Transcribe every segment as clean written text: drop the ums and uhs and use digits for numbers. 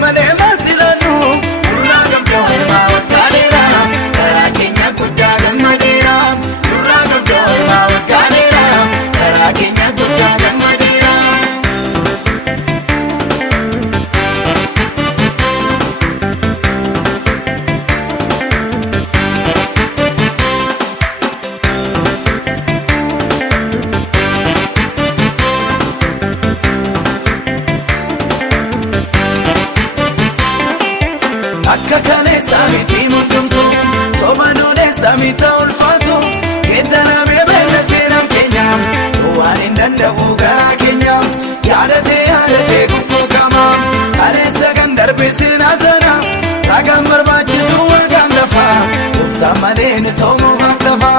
malee maasilannu nurraa qabdoo ilmaa waggaadheera karaa keenya guddaa gammadeera nurraa qabdoo ilmaa waggaadheera karaa keenya guddaa gammadeera. Akka kaleessa miti mudumtu soomanuuneessa mita ulfaatu keeddaramee beela seenaan keenya waan hin danda'u garaa keenya yaadatee kukkukama kaleessa kan darbe seenaa sana ragaan barbaachisu waaqaan lafa gooftaan malee nu toomuuf hantafa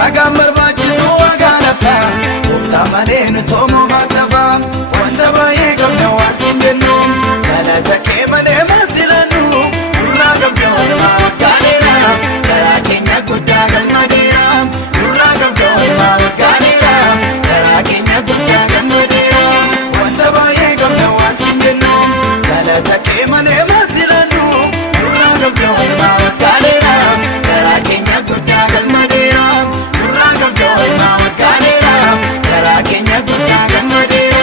ragaan barbaachisu waaqaan lafa gooftaan malee nu toomuuf hantafa wanta baay'ee qabna waan siin jennu galata kee malee maasilannu nurraa qabdoo ilmaa waggaadheera karaa keenya guddaa gammadeera nurraa qabdoo ilmaa waggaadheera karaa keenya guddaa gammadeera wanta baay'ee qabna waan siin jennu galata kee malee maasilannu nurraa qabdoo ilmaa waggaadheera karaa keenya guddaa gammadeera nurraa qabdoo ilmaa waggaadheera karaa keenya guddaa gammadeera.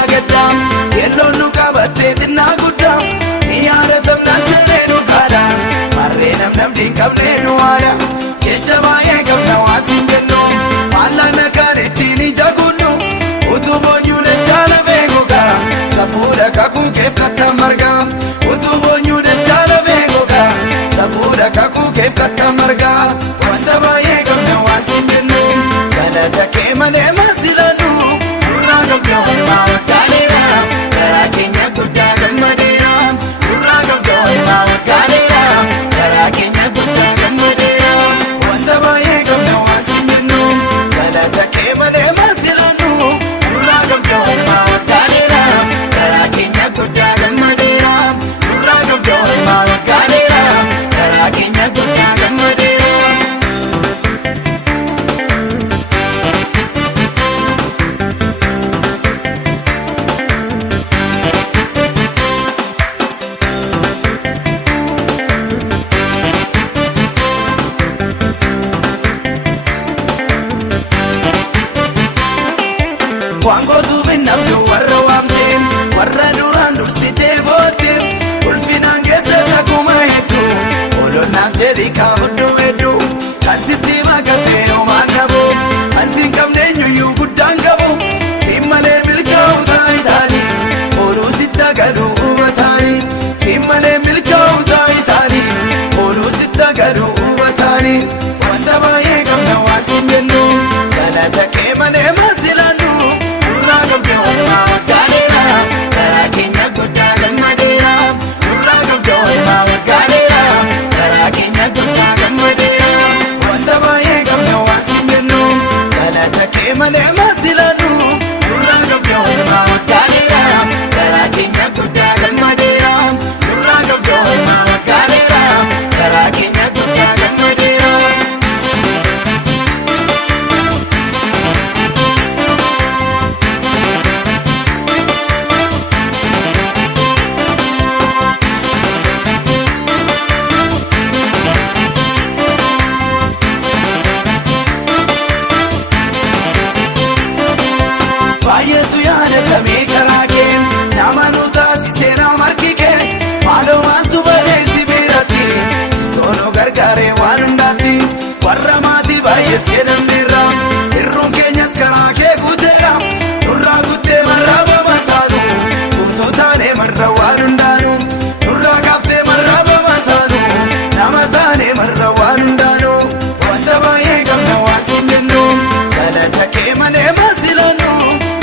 Yelloon nu qabattee xinnaa guddaa ni yaadatamna sirree nu kaadha marree namni hin qabne nu haadha jecha baay'ee qabna waan siin jennu maallaqna kan ittiin ija kunnu utuu boonyuu dachaa lamee gogaa safuudha kakuu keef kattan margaa utuu boonyuu dachaa lamee gogaa safuudha kakuu keef kattan margaa wanta baay'ee qabna waan siin jennu galata kee malee maasilannu nurraa qabdoo ilmaa waggaadheera karaa keenya guddaa gammadeera nurraa qabdoo ilmaa waggaadheera karaa keenya guddaa gammadeera wanta baay'ee qabna waan siin jennu galata kee malee maasilannu nurraa qabdoo ilmaa waggaadheera karaa keenya guddaa gammadeera nurraa qabdoo ilmaa waggaadheera karaa keenya guddaa gammadeera. Wangootu binnabdu warra waamtee warra duraan dursitee booddee ulfinaan keessatti akkuma hedduu oolonnaaf jedhi kaafudhu hedduu kan sitti makatee homaan qabu kan siin qabne eenyuyyuu guddaan qabu siin malee milkaa'u taa'itaani ooluu sitti agaduu hubataani siin malee milkaa'u taa'itaani ooluu sitti agaduu hubataani wanta baay'ee qabna waan siin jennu galata kee malee maasilannu nurraa qabdoo ilmaa waggaadheera karaa keenya guddaa gammadeera nurraa qabdoo ilmaa waggaadheera karaa keenya guddaa gammadeera wanta baay'ee qabna waan siin jennu galata kee malee maasilannu nurraa qabdoo ilmaa waggaadheera karaa keenya guddaa gammadeera nurraa qabdoo ilmaa waggaadheera karaa keenya guddaa gammadeera. Baay'eetu yaadatamee karaa kee nama nu taasisee nama harki kee maaloo maaltu badee si biratti si toonoo gargaaree waan hundaatti warra maatii baay'ees jedhamneerra hirruun keenyas karaa kee guuteera nurraa guuttee marraa bamasaanu guutuu taanee marra waan hundaanu nurraa kaaftee marraa bamasaanu nama taanee marra waan hundaanu wanta baay'ee qabna waan siin jennu galata kee malee maasilannu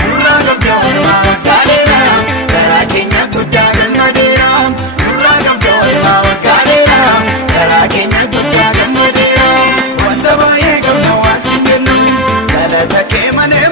nurraa qabdoo ilmaa waggaadheera karaa keenya guddaa gammadeera nurraa qabdoo ilmaa waggaadheera karaa keenya guddaa gammadeera wanta baay'ee qabna waan siin jennu galata kee deemane